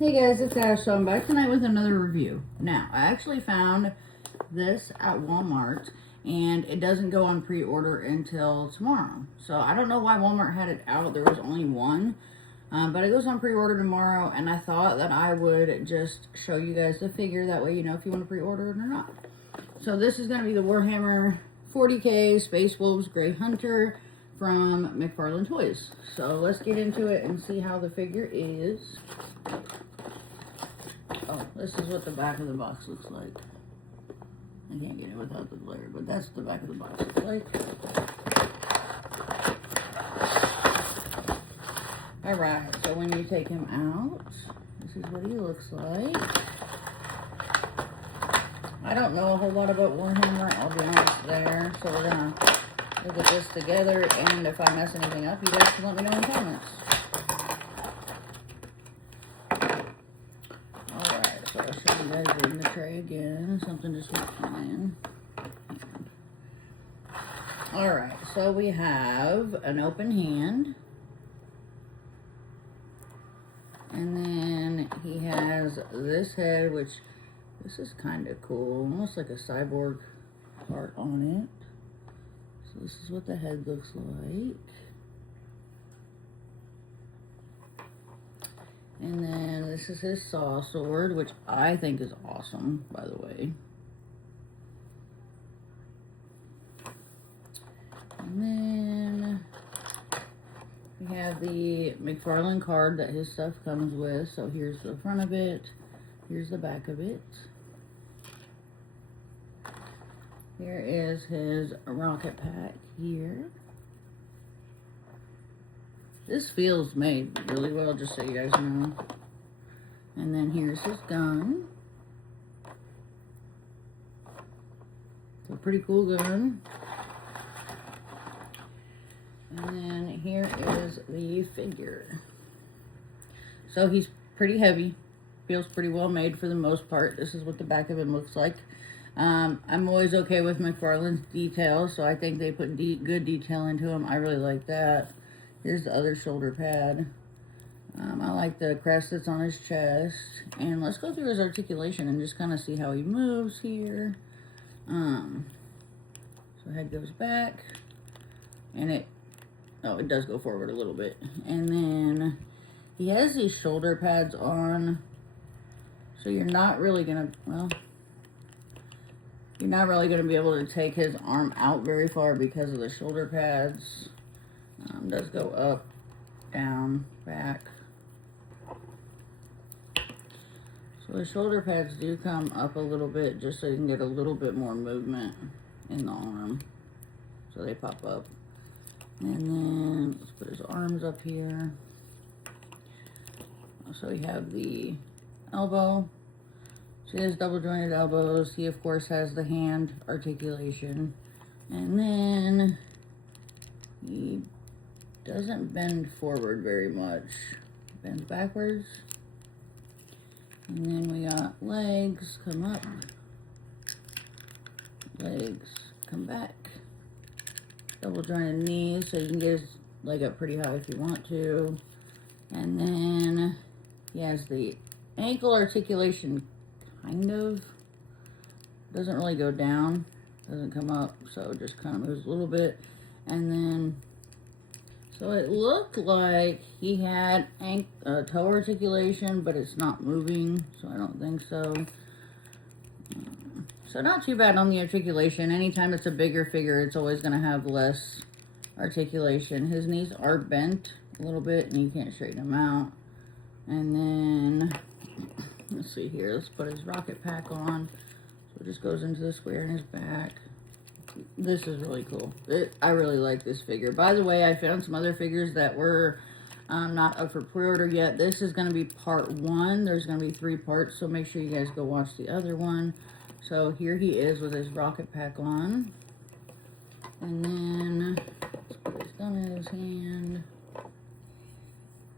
Hey guys, it's Ash. So I'm back tonight with another review. Now, I actually found this at Walmart, and it doesn't go on pre-order until tomorrow. So I don't know why Walmart had it out. There was only one, but it goes on pre-order tomorrow, and I thought that I would just show you guys the figure. That way you know if you want to pre-order it or not. So this is going to be the Warhammer 40K Space Wolves Grey Hunter from McFarlane Toys. So let's get into it and see how the figure is. Oh, this is what the back of the box looks like. I can't get it without the glare, but that's what the back of the box looks like. Alright, so when you take him out, this is what he looks like. I don't know a whole lot about Warhammer, I'll be honest there. So we're gonna look at this together, and if I mess anything up, you guys can let me know in the comments. So I'll show you guys in the tray again. Something just went flying. Alright, so we have an open hand. And then he has this head, which this is kind of cool. Almost like a cyborg heart on it. So this is what the head looks like. And then this is his saw sword, which I think is awesome, by the way. And then we have the McFarlane card that his stuff comes with. So here's the front of it. Here's the back of it. Here is his rocket pack here. This feels made really well, just so you guys know. And then here's his gun. It's a pretty cool gun. And then here is the figure. So he's pretty heavy. Feels pretty well made for the most part. This is what the back of him looks like. I'm always okay with McFarlane's details, so I think they put good detail into him. I really like that. Here's the other shoulder pad. I like the crest that's on his chest. And let's go through his articulation and just kind of see how he moves here. So head goes back. And it does go forward a little bit. And then he has these shoulder pads on. So you're not really going to, you're not really going to be able to take his arm out very far because of the shoulder pads. Does go up, down, back. So the shoulder pads do come up a little bit just so you can get a little bit more movement in the arm. So they pop up. And then let's put his arms up here. So we have the elbow. So he has double jointed elbows. He of course has the hand articulation. And then he doesn't bend forward very much. Bends backwards. And then we got legs come up. Legs come back. Double jointed knees, so you can get his leg up pretty high if you want to. And then he has the ankle articulation, kind of. Doesn't really go down. Doesn't come up, so just kind of moves a little bit. And then so it looked like he had toe articulation, but it's not moving, so I don't think so. So not too bad on the articulation. Anytime it's a bigger figure, it's always going to have less articulation. His knees are bent a little bit, and you can't straighten them out. And then, let's see here. Let's put his rocket pack on. So it just goes into the square in his back. This is really cool. I really like this figure. By the way, I found some other figures that were not up for pre-order yet. This is going to be part 1. There's going to be 3 parts, so make sure you guys go watch the other one. So here he is with his rocket pack on. And then, let's put his gun in his hand.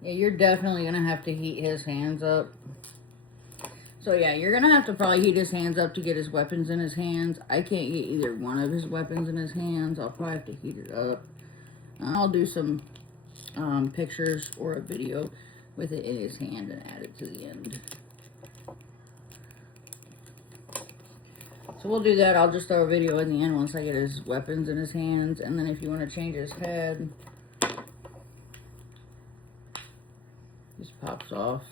Yeah, you're definitely going to have to heat his hands up. So yeah, you're going to have to probably heat his hands up to get his weapons in his hands. I can't get either one of his weapons in his hands. I'll probably have to heat it up. I'll do some pictures or a video with it in his hand and add it to the end. So we'll do that. I'll just throw a video in the end once I get his weapons in his hands. And then if you want to change his head, just pops off.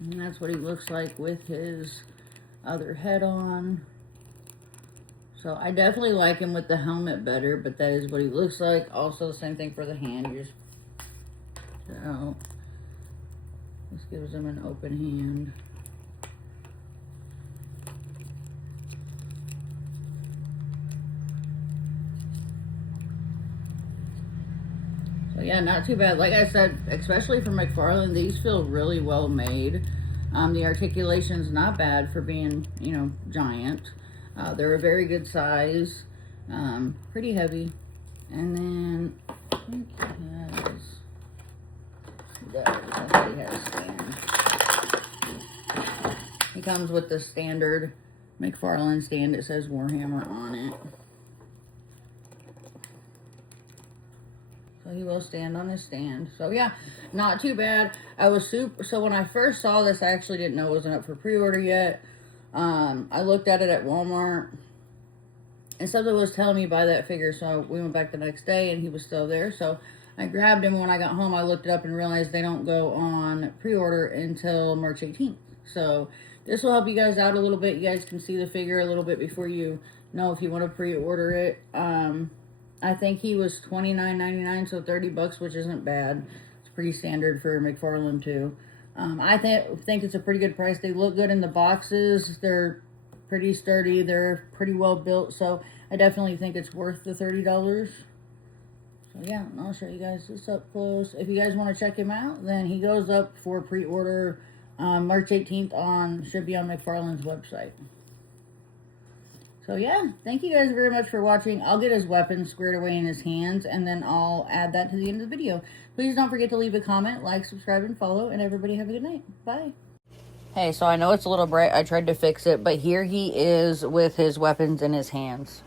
And that's what he looks like with his other head on. So I definitely like him with the helmet better, but that is what he looks like. Also, the same thing for the hand. You just put it out. This gives him an open hand. So yeah, not too bad. Like I said, especially for McFarlane, these feel really well made. The articulation's not bad for being, you know, giant. They're a very good size. Pretty heavy. And then I think he has stand. He comes with the standard McFarlane stand. It says Warhammer on it. So he will stand on his stand. So yeah, not too bad. I was super, so when I first saw this, I actually didn't know it wasn't up for pre-order yet. I looked at it at Walmart and something was telling me buy that figure. So we went back the next day and he was still there. So I grabbed him. When I got home, I looked it up and realized they don't go on pre-order until March 18th. So this will help you guys out a little bit. You guys can see the figure a little bit before you know if you want to pre-order it. I think he was $29.99, so $30, which isn't bad. It's pretty standard for McFarlane too. I think it's a pretty good price. They look good in the boxes. They're pretty sturdy. They're pretty well built. So I definitely think it's worth the $30. So yeah, I'll show you guys this up close. If you guys want to check him out, then he goes up for pre-order March 18th should be on McFarlane's website. So yeah, thank you guys very much for watching. I'll get his weapon squared away in his hands, and then I'll add that to the end of the video. Please don't forget to leave a comment, like, subscribe, and follow, and everybody have a good night. Bye. Hey, so I know it's a little bright. I tried to fix it, but here he is with his weapons in his hands.